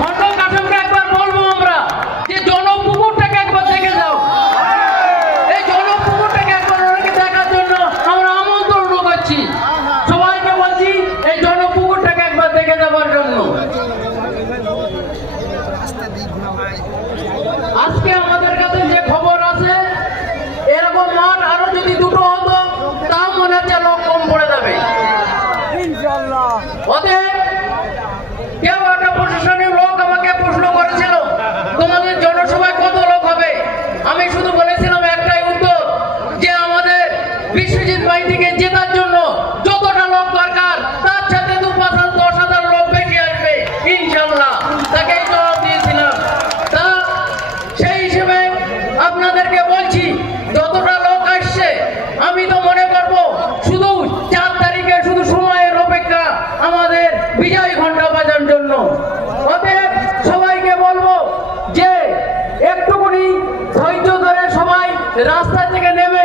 ভণ্ড কাঠামোটা একবার বলবো আমরা যে জনপুকুরটাকে একবার দেখে যাও। এই জনপুকুরটাকে একবার ওনাকে দেখার জন্য আমরা আমন্ত্রণ করছি। সবাইকে বলছি এই জনপুকুরটাকে একবার দেখে যাবার জন্য। আজকে আমাদের কাছে যে খবর আছে, এরকম মাঠ আরো যদি দুটো হতো তাও মনে হচ্ছে লোক কম পড়ে যাবে। অতএব কেউ একটা প্রশাসনের লোক আমাকে প্রশ্ন করেছিল তোমাদের জনসভায় কত লোক হবে। আমি শুধু বলেছিলাম একটাই উত্তর, যে আমাদের বিশ্বজিৎ মাইতিকে জেতার জন্য যতটা লোক দরকার তার সাথে 10,000 লোক বেশি আসবে ইনশাল্লাহ। তাকেই জবাব দিয়েছিলাম। তা সেই হিসেবে আপনাদেরকে বলছি, যতটা লোক আসছে আমি তো মনে করব শুধু 4 তারিখে শুধু সময়ের অপেক্ষা আমাদের বিজয় ঘন্টা বাজার জন্য। অতএব সবাইকে বলবো যে একটুকুনি ধৈর্য ধরে সবাই রাস্তা থেকে নেমে